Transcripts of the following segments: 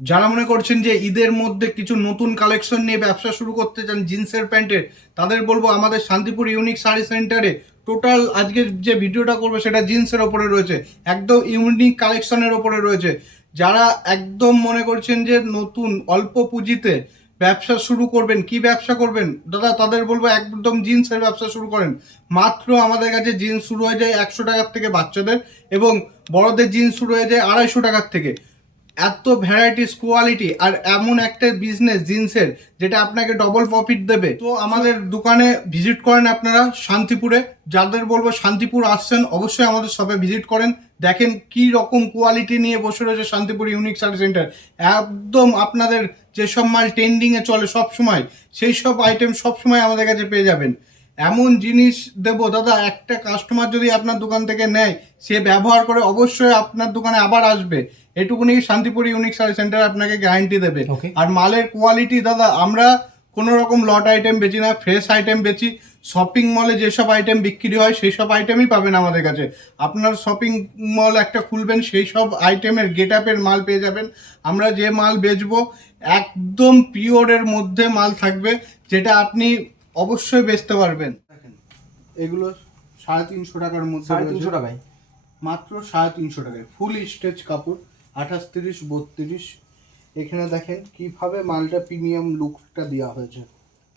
যারা মনে করছেন যে ঈদের মধ্যে কিছু নতুন কালেকশন নিয়ে ব্যবসা শুরু করতে চান জিন্সের প্যান্টের, তাদের বলবো আমাদের শান্তিপুর ইউনিক শাড়ি সেন্টারে টোটাল আজকে যে ভিডিওটা করবে সেটা জিন্সের ওপরে রয়েছে, একদম ইউনিক কালেকশনের ওপরে রয়েছে। যারা একদম মনে করছেন যে নতুন অল্প পুঁজিতে ব্যবসা শুরু করবেন, কি ব্যবসা করবেন দাদা, তাদের বলবো একদম জিন্সের ব্যবসা শুরু করেন। মাত্র আমাদের কাছে জিন্স শুরু হয়ে যায় 100 টাকার থেকে বাচ্চাদের, এবং বড়দের জিন্স শুরু হয়ে যায় 250 টাকার থেকে। এত ভ্যারাইটিস কোয়ালিটি আর এমন একটা বিজনেস জিন্সের যেটা আপনাকে ডবল প্রফিট দেবে। তো আমাদের দোকানে ভিজিট করেন আপনারা শান্তিপুরে। যাদের বলবো শান্তিপুর আসছেন অবশ্যই আমাদের শপে ভিজিট করেন, দেখেন কি রকম কোয়ালিটি নিয়ে বসে রয়েছে শান্তিপুর ইউনিক শাড়ি সেন্টার। একদম আপনাদের যেসব মাল ট্রেন্ডিংয়ে চলে সব সময়, সেই সব আইটেম সব সময় আমাদের কাছে পেয়ে যাবেন। এমন জিনিস দেবো দাদা, একটা কাস্টমার যদি আপনার দোকান থেকে নেয়, সে ব্যবহার করে অবশ্যই আপনার দোকানে আবার আসবে। এটুকুনি শান্তিপুর ইউনিক শাড়ি সেন্টার আপনাকে গ্যারান্টি দেবে। আর মালের কোয়ালিটি দাদা, আমরা কোনো রকম লট আইটেম বেচি না, ফ্রেশ আইটেম বেচি। শপিং মলে যেসব আইটেম বিক্রি হয় সেই সব আইটেমই পাবেন আমাদের কাছে। আপনার শপিং মল একটা খুলবেন, সেই সব আইটেমের গেট আপের মাল পেয়ে যাবেন। আমরা যে মাল বেচবো একদম পিওরের মধ্যে মাল থাকবে, যেটা আপনি অবশ্যই বেচতে পারবেন। দেখেন এগুলো 350 টাকার মধ্যে, 350 টাকায়, মাত্র 350 টাকায় ফুল স্টেজ কাপড় 28, 30, 32। এখানে দেখেন কিভাবে মালটা প্রিমিয়াম লুকটা দেওয়া হয়েছে।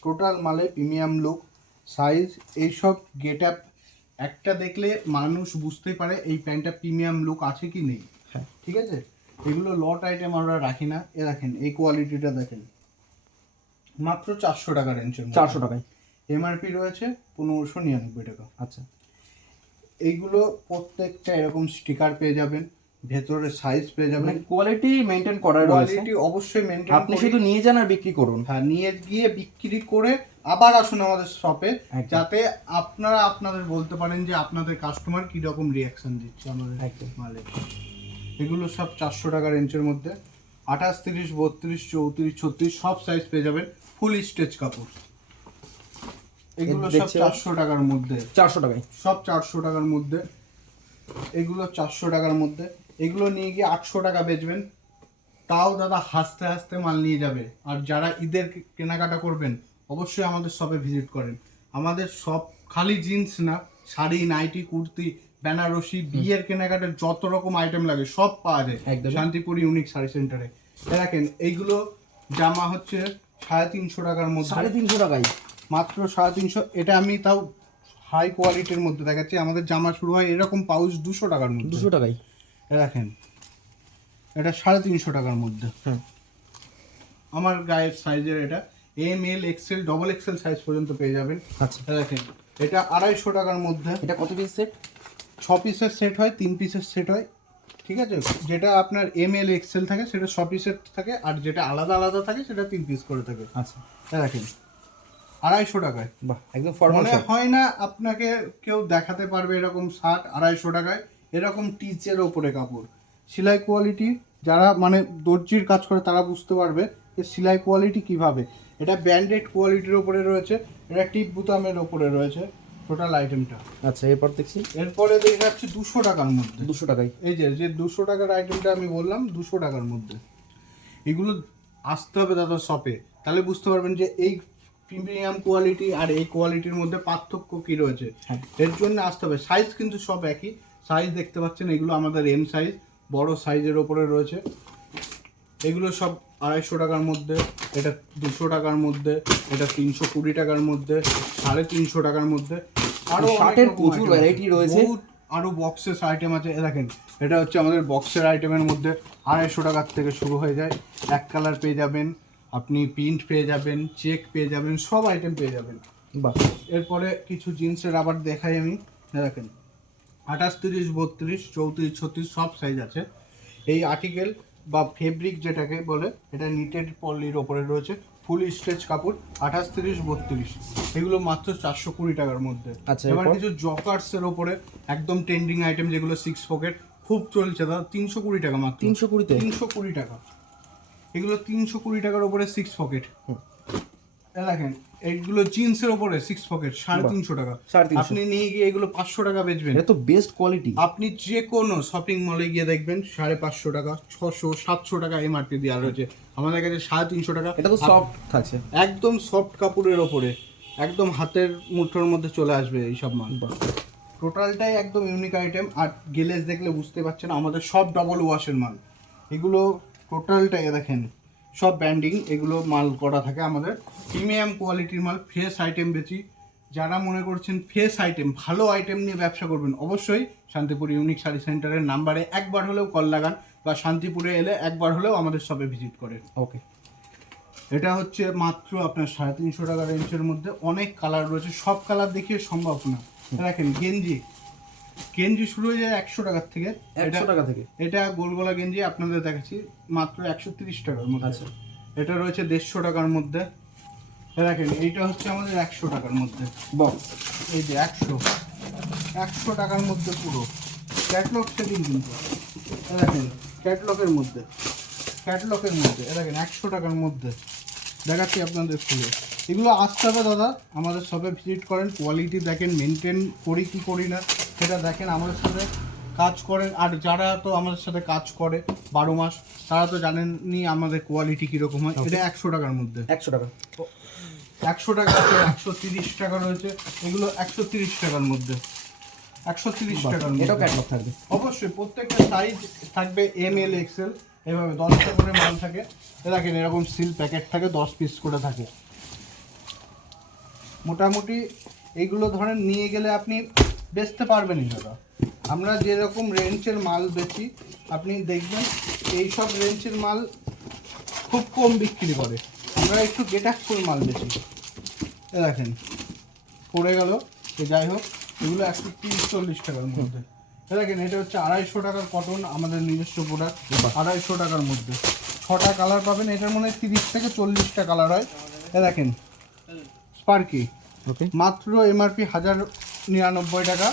টোটাল মালে প্রিমিয়াম লুক, সাইজ, এইসব গেট আপ একটা দেখলে মানুষ বুঝতেই পারে এই প্যান্টটা প্রিমিয়াম লুক আছে কি নেই। হ্যাঁ ঠিক আছে, এগুলো লট আইটেম আমরা রাখি না। এ দেখেন এই কোয়ালিটিটা দেখেন, মাত্র 400 টাকা রেঞ্জের, 400 টাকায়। এমআরপি রয়েছে 1599 টাকা। আচ্ছা, এইগুলো প্রত্যেকটা এরকম স্টিকার পেয়ে যাবেন, ভেতরে সাইজ পেয়ে যাবেন, মানে কোয়ালিটি মেইনটেইন করা রয়েছে। কোয়ালিটি অবশ্যই মেইনটেইন। আপনি শুধু নিয়ে যান আর বিক্রি করুন। হ্যাঁ, নিয়ে গিয়ে বিক্রি করে আবার আসুন আমাদের শপে, যাতে আপনারা আপনাদের বলতে পারেন যে আপনাদের কাস্টমার কি রকম রিঅ্যাকশন দিচ্ছে আমাদের মালে। এগুলো সব 400 টাকা রেঞ্জের মধ্যে, 28, 30, 32, 34, 36 সব সাইজ পেয়ে যাবেন। ফুল স্টেজ কাপড়, এগুলো সব 400 টাকার মধ্যে। 400 টাকায় সব 400 টাকার মধ্যে, এগুলো 400 টাকার মধ্যে। এগুলো নিয়ে গিয়ে 800 টাকা বেচবেন, তাও দাদা হাসতে হাসতে মাল নিয়ে যাবে। আর যারা ঈদের কেনাকাটা করবেন অবশ্যই আমাদের শপে ভিজিট করেন। আমাদের সব খালি জিন্স না, শাড়ি, নাইটি, কুর্তি, বেনারসি, বিয়ের কেনাকাটার যত রকম আইটেম লাগে সব পাওয়া যায় শান্তিপুর ইউনিক শাড়ি সেন্টারে। দেখেন এইগুলো জামা হচ্ছে 350 টাকার মধ্যে। 350 টাকায়, মাত্র 350। এটা আমি তাও হাই কোয়ালিটির মধ্যে দেখাচ্ছি। আমাদের জামা শুরু হয় এরকম পাউচ 200 টাকার মধ্যে। 200 টাকায় দেখেন এটা 350 টাকার মধ্যে। আমার গায়ের সাইজের, এটা এম, এল, এক্সেল, ডবল এক্সেল সাইজ পর্যন্ত পেয়ে যাবেন। আচ্ছা, দেখেন এটা 250 টাকার মধ্যে। এটা কত পিস সেট? 6 পিসের সেট হয়, 3 পিসের সেট হয়। ঠিক আছে, যেটা আপনার এম, এল, এক্সেল থাকে সেটা 6 পিসের থাকে, আর যেটা আলাদা আলাদা থাকে সেটা 3 পিস করে থাকে। আচ্ছা, দেখেন 250 টাকায়। বাহ, একদম ফর্মাল। মনে হয় না আপনাকে কেউ দেখাতে পারবে এরকম শার্ট 250 টাকায়। এরকম টিচের ওপরে কাপড়, সেলাই কোয়ালিটি, যারা মানে দর্জির কাজ করে তারা বুঝতে পারবে যে সেলাই কোয়ালিটি কিভাবে। এটা ব্র্যান্ডেড কোয়ালিটির ওপরে রয়েছে, এটা টিপ বুতামের ওপরে রয়েছে টোটাল আইটেমটা। আচ্ছা, এরপর দেখছি, এরপরে দেখে যাচ্ছে 200 টাকার মধ্যে। 200 টাকায়, এই যে 200 টাকার আইটেমটা আমি বললাম 200 টাকার মধ্যে। এগুলো আসতে হবে দাদা শপে, তাহলে বুঝতে পারবেন যে এই প্রিমিয়াম কোয়ালিটি আর এই কোয়ালিটির মধ্যে পার্থক্য কি রয়েছে। এর জন্য আসতে হবে। সাইজ কিন্তু সব একই সাইজ দেখতে পাচ্ছেন, এগুলো আমাদের এম সাইজ, বড় সাইজের ওপরে রয়েছে। এগুলো সব 250 টাকার মধ্যে, এটা 200 টাকার মধ্যে, এটা 320 টাকার মধ্যে, 350 টাকার মধ্যে। আরো শার্টের প্রচুর ভ্যারাইটি রয়েছে, আরো বক্সেস আইটেম আছে। দেখেন এটা হচ্ছে আমাদের বক্সের আইটেমের মধ্যে 250 টাকার থেকে শুরু হয়ে যায়। এক কালার পেয়ে যাবেন আপনি, প্রিন্ট পেয়ে যাবেন, চেক পেয়ে যাবেন, সব আইটেম পেয়ে যাবেন। বাহ। এরপরে কিছু জিন্সের আবার দেখাই আমি। দেখেন 28, 30, 32, 34, 36 সব সাইজ আছে। এই আর্টিকেল বা ফেব্রিক যেটাকে বলে, এটা নিটেড পলির ওপরে রয়েছে, ফুল স্ট্রেচ কাপড়, 28, 30, 32। এগুলো মাত্র 420 টাকার মধ্যে। আচ্ছা, এবার কিছু জকার্সের ওপরে একদম ট্রেন্ডিং আইটেম যেগুলো 6 পকেট খুব চলছে দাদা, 320 টাকা মাত্র। 320 320 টাকা। এগুলো 320 টাকার ওপরে 6 পকেট। দেখেন এইগুলো জিন্সের উপরে 6 পকেট 350 টাকা। 350 আপনি নিয়ে গিয়ে এগুলো 500 টাকা বেচবেন। এটা তো বেস্ট কোয়ালিটি। আপনি যে কোনো শপিং মলে গিয়ে দেখবেন 550 টাকা, 600 700 টাকা এমআরপি দেওয়া রয়েছে, আমাদের কাছে 350 টাকা। এটা তো সফট থাকছে, একদম সফট কাপড়ের ওপরে, একদম হাতের মুঠোর মধ্যে চলে আসবে এইসব মাল। টোটালটাই একদম ইউনিক আইটেম। আর গেলেজ দেখলে বুঝতে পারছেন আমাদের সব ডাবল ওয়াশের মাল। এগুলো টোটালটাই দেখেন সব ব্র্যান্ডিং, এগুলো মাল করা থাকে আমাদের, প্রিমিয়াম কোয়ালিটির মাল। ফ্রেশ আইটেম বেচি। যারা মনে করছেন ফ্রেশ আইটেম, ভালো আইটেম নিয়ে ব্যবসা করবেন, অবশ্যই শান্তিপুর ইউনিক শাড়ি সেন্টারের নাম্বারে একবার হলেও কল লাগান, বা শান্তিপুরে এলে একবার হলেও আমাদের শপে ভিজিট করেন। ওকে। এটা হচ্ছে মাত্র আপনার 350 টাকা রেঞ্জের মধ্যে। অনেক কালার রয়েছে, সব কালার দেখিয়ে সম্ভব না। দেখেন গেঞ্জি শুরু হয়ে যায় 100 টাকার থেকে। 100 টাকা থেকে এটা গোলগলা গেঞ্জি আপনাদের দেখাচ্ছি মাত্র 130 টাকার মধ্যে। আচ্ছা। এটা রয়েছে 150 টাকার মধ্যে। দেখেন এইটা হচ্ছে আমাদের 100 টাকার মধ্যে বক্স। এই যে 100 টাকার মধ্যে পুরো ক্যাটলগ সেটিং কিন্তু। দেখেন ক্যাটলগের মধ্যে দেখেন 100 টাকার মধ্যে দেখাচ্ছি আপনাদের খুলে। এগুলো আসতে হবে দাদা, আমাদের শপে ভিজিট করেন, কোয়ালিটি দেখেন, মেনটেন করি কি করি না সেটা দেখেন, আমাদের সাথে কাজ করেন। আর যারা তো আমাদের সাথে কাজ করে 12 মাস, তারা তো জানেননি আমাদের কোয়ালিটি কীরকম হয়। এটা 100 টাকার মধ্যে। 100 টাকা 100 টাকা আছে, 130 টাকা রয়েছে, এগুলো 130 টাকার মধ্যে। 130 টাকার মধ্যে এটাও ক্যাটলগ থাকবে অবশ্যই। প্রত্যেকটা সাইজ থাকবে ML XL, এভাবে 10টা করে মাল থাকে। দেখেন এরকম সিল প্যাকেট থাকে, 10 পিস করে থাকে মোটামুটি। এইগুলো ধরেন নিয়ে গেলে আপনি বেচতে পারবেনই দাদা। আমরা যেরকম রেঞ্জের মাল বেচি আপনি দেখবেন এই সব রেঞ্জের মাল খুব কম বিক্রি করে, আমরা একটু গেটাকফুল মাল বেচি। দেখেন পড়ে গেল, যাই হোক এগুলো 130-40 টাকার মধ্যে। দেখেন এটা হচ্ছে 250 টাকার কটন, আমাদের নিজস্ব প্রোডাক্ট। 250 টাকার মধ্যে 6টা কালার পাবেন, এটার মধ্যে 30 থেকে 40টা কালার হয়। দেখেন স্পার্কি, ওকে, মাত্র এমআরপি 1099 টাকা।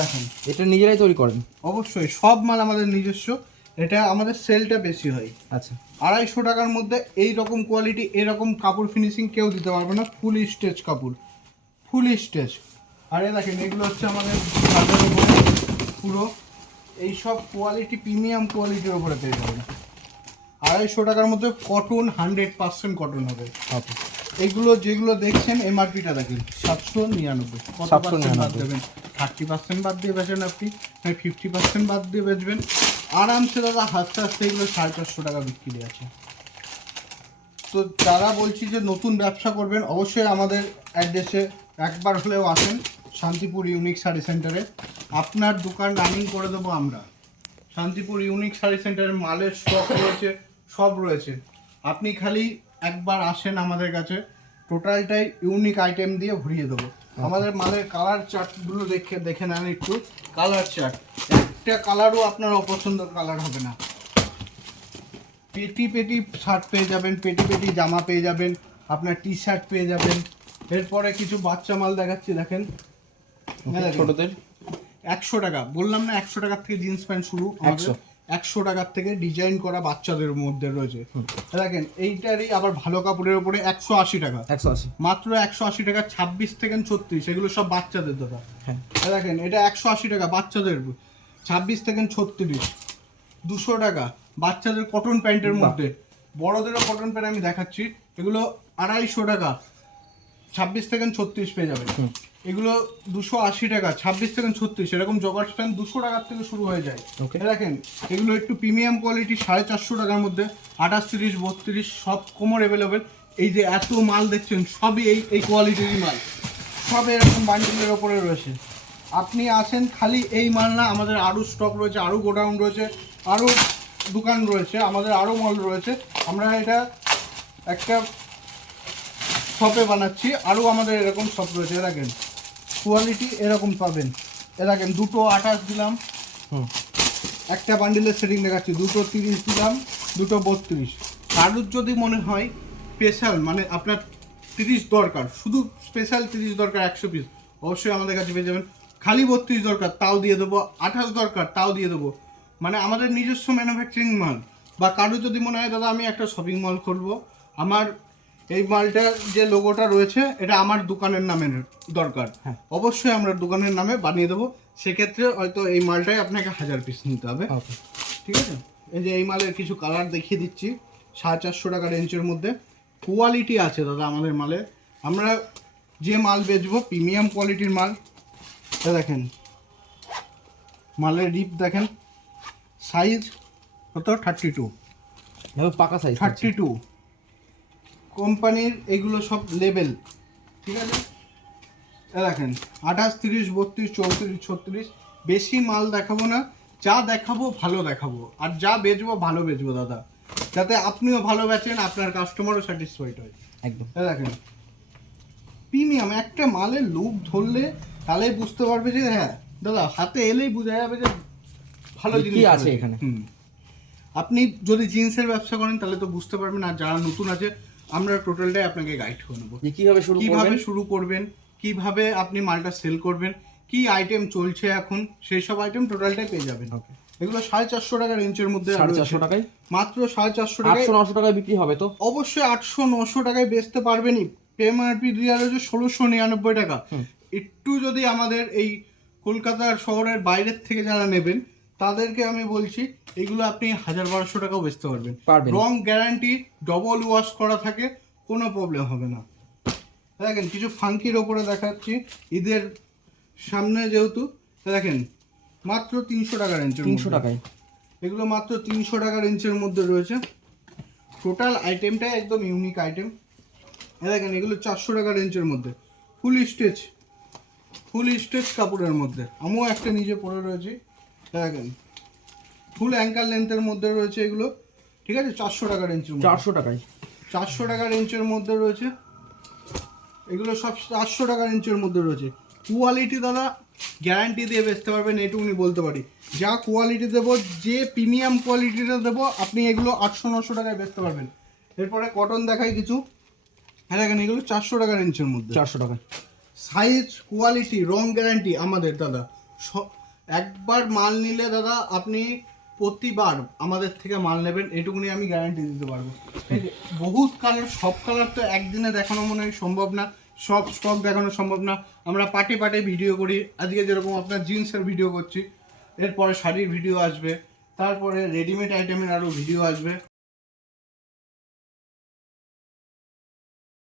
দেখেন এটা নিজেরাই তৈরি করেন? অবশ্যই, সব মাল আমাদের নিজস্ব। এটা আমাদের সেলটা বেশি হয়। আচ্ছা। 250 টাকার মধ্যে এই রকম কোয়ালিটি, এরকম কাপড় ফিনিশিং কেউ দিতে পারবে না। ফুল স্টেজ কাপড়, ফুল স্টেজ। আর দেখেন এগুলো হচ্ছে আমাদের ছাদের উপরে পুরো এই সব কোয়ালিটি, প্রিমিয়াম কোয়ালিটির উপরে পেয়ে যাবেন। 250 টাকার মধ্যে কটন, 100% কটন হবে। ওকে। এগুলো যেগুলো দেখছেন এমআরপিটা দেখেন 799। কত পার্সেন্ট বাদ দেবেন? 30% বাদ দিয়ে বেচবেন আপনি, 50% বাদ দিয়ে বেচবেন আরামসে দাদা। হাসতে হাসতে এগুলো 450 টাকা বিক্রি আছে। তো যারা বলছি যে নতুন ব্যবসা করবেন, অবশ্যই আমাদের অ্যাড্রেসে একবার হলেও আসেন, শান্তিপুর ইউনিক শাড়ি সেন্টারে। আপনার দোকান রানিং করে দেবো আমরা। শান্তিপুর ইউনিক শাড়ি সেন্টারের মালের স্টক রয়েছে, সব রয়েছে। আপনি খালি একবার আসেন আমাদের কাছে, টোটালটাই ইউনিক আইটেম দিয়ে ভরিয়ে দেবো। আমাদের মালের কালার চার্টগুলো দেখে নেন একটু। কালার চার্ট, একটা কালারও আপনার অপছন্দ কালার হবে না। পেটি শার্ট পেয়ে যাবেন, পেটি জামা পেয়ে যাবেন, আপনার টি শার্ট পেয়ে যাবেন। এরপরে কিছু বাচ্চা মাল দেখাচ্ছি, দেখেন ছোটদের 100 টাকা বললাম না, 100 টাকার থেকে জিন্স প্যান্ট শুরু। 100 টাকার থেকে ডিজাইন করা বাচ্চাদের মধ্যে রয়েছে। দেখেন এইটারই আবার ভালো কাপড়ের উপরে 180 টাকা, 180 মাত্র 180 টাকা। 26 থেকে 36 এগুলো সব বাচ্চাদের দাদা। হ্যাঁ, দেখেন এটা 180 টাকা বাচ্চাদের, 26 থেকে 36। 200 টাকা বাচ্চাদের কটন প্যান্টের মধ্যে। বড়দেরও কটন প্যান্ট আমি দেখাচ্ছি, এগুলো 250 টাকা, 26 থেকে 36 পেয়ে যাবেন। এগুলো 280 টাকা, 26 থেকে 36। এরকম জগার্স প্যান্ট 200 টাকার থেকে শুরু হয়ে যায়। দেখেন এগুলো একটু প্রিমিয়াম কোয়ালিটি, 450 টাকার মধ্যে। 28, 30, 32 সব কোমর অ্যাভেলেবেল। এই যে এত মাল দেখছেন সবই এই কোয়ালিটিরই মাল, সব এরকম বান্ডিলের ওপরে রয়েছে। আপনি আসেন, খালি এই মাল না, আমাদের আরও স্টক রয়েছে, আরও গোডাউন রয়েছে, আরও দোকান রয়েছে, আমাদের আরও মাল রয়েছে। আমরা এটা একটা শপে বানাচ্ছি, আরও আমাদের এরকম শপ রয়েছে। দেখেন কোয়ালিটি এরকম পাবেন। দেখেন দুটো 28 দিলাম, একটা বান্ডিলের সেটিং দেখাচ্ছি, দুটো 30 দিলাম, দুটো 32। কারুর যদি মনে হয় স্পেশাল, মানে আপনার 30 দরকার, শুধু স্পেশাল 30 দরকার 100 পিস, অবশ্যই আমাদের কাছে পেয়ে যাবেন। খালি 32 দরকার তাও দিয়ে দেবো, 28 দরকার তাও দিয়ে দেবো। মানে আমাদের নিজস্ব ম্যানুফ্যাকচারিং মাল। বা কারুর যদি মনে হয় দাদা আমি একটা শপিং মল খুলবো, আমার এই মালটার যে লোগোটা রয়েছে এটা আমার দোকানের নামের দরকার, হ্যাঁ। অবশ্যই আমরা দোকানের নামে বানিয়ে দেবো। সেক্ষেত্রে হয়তো এই মালটাই আপনাকে 1000 পিস নিতে হবে, ওকে। ঠিক আছে। এই যে এই মালের কিছু কালার দেখিয়ে দিচ্ছি, 450 টাকা রেঞ্জের মধ্যে কোয়ালিটি আছে দাদা আমাদের মালে। আমরা যে মাল বেচবো প্রিমিয়াম কোয়ালিটির মাল। এটা দেখেন মালের রিপ দেখেন, সাইজ কত 32, পাকা সাইজ 32 কোম্পানির এগুলো সব লেভেল, ঠিক আছে। এটা দেখেন 28, 30, 32, 34, 36, বেশি মাল দেখাবো না, যা দেখাবো ভালো দেখাবো, আর যা বেচবো ভালো বেচবো দাদা, যাতে আপনিও ভালো বেচেন, আপনার কাস্টমারও স্যাটিসফাইড হয়। একদম। এটা দেখেন প্রিমিয়াম, একটা মালের লুক ধরলে তাহলে বুঝতে পারবে যে হ্যাঁ দাদা, হাতে এলেই বোঝা যাবে যে ভালো কি জিনিস আছে রয়েছে। এখানে। আপনি যদি জিন্সের ব্যবসা করেন তাহলে তো বুঝতে পারবেন, আর যারা নতুন আছে আমরা টোটালটাই আপনাকে গাইড করে নেবো, যে কিভাবে শুরু কিভাবে করবেন। শুরু করবেন, কিভাবে আপনি মালটা সেল করবেন, কি আইটেম চলছে এখন, সেই সব আইটেম টোটালটাই পেয়ে যাবেন। ওকে। এগুলো 450 টাকা রেঞ্জের মধ্যে 450 রয়েছে। টাকায় মাত্র 450 টাকায় 800-900 টাকায় বিক্রি হবে তো। অবশ্যই 800-900 টাকায় বেচতে পারবেনই। এমআরপি দেওয়া রয়েছে 1699 টাকা। একটু যদি আমাদের এই কলকাতার শহরের বাইরের থেকে যারা নেবেন তাদেরকে আমি বলছি এগুলো আপনি 1000-1200 টাকাও বেচতে পারবেন। পারবেন। রং গ্যারান্টি, ডবল ওয়াশ করা থাকে, কোনো প্রবলেম হবে না। দেখেন কিছু ফাঙ্কির ওপরে দেখাচ্ছি ঈদের সামনে যেহেতু, দেখেন মাত্র 300 টাকা রেঞ্জের 300 টাকায় এগুলো মাত্র 300 টাকা রেঞ্জের মধ্যে রয়েছে। টোটাল আইটেমটাই একদম ইউনিক আইটেম। দেখেন এগুলো 400 টাকা রেঞ্জের মধ্যে ফুল স্টেচ কাপড়ের মধ্যে, আমিও একটা নিজে পরে রয়েছি। দেখেন ফুল অ্যাঙ্কাল লেন্থের মধ্যে রয়েছে এগুলো, ঠিক আছে। 400 টাকা রেঞ্জের মধ্যে, 400 টাকায় 400 টাকা রেঞ্জের মধ্যে রয়েছে এগুলো সব। 400 টাকা রেঞ্জের মধ্যে রয়েছে। কোয়ালিটি দাদা গ্যারান্টি দিয়ে বেচতে পারবেন, এটুকুনি বলতে পারি। যা কোয়ালিটি দেবো, যে প্রিমিয়াম কোয়ালিটিটা দেবো, আপনি এগুলো 800-900 টাকায় বেচতে পারবেন। এরপরে কটন দেখাই কিছু। হ্যাঁ দেখেন এগুলো 400 টাকা রেঞ্জের মধ্যে, 400 টাকায়। সাইজ, কোয়ালিটি, রং গ্যারান্টি আমাদের দাদা। একবার মাল নিলে দাদা আপনি প্রতিবার আমাদের থেকে মাল নেবেন, এটুকুনি আমি গ্যারান্টি দিতে পারবো। এই যে বহুত কালার, সব কালার তো একদিনে দেখানো মনে হয় সম্ভব না, সব স্টক দেখানো সম্ভব না। আমরা পার্টে পার্টে ভিডিও করি, আজকে যেরকম আপনার জিন্সের ভিডিও করছি, এরপরে শাড়ির ভিডিও আসবে, তারপরে রেডিমেড আইটেমের আরও ভিডিও আসবে।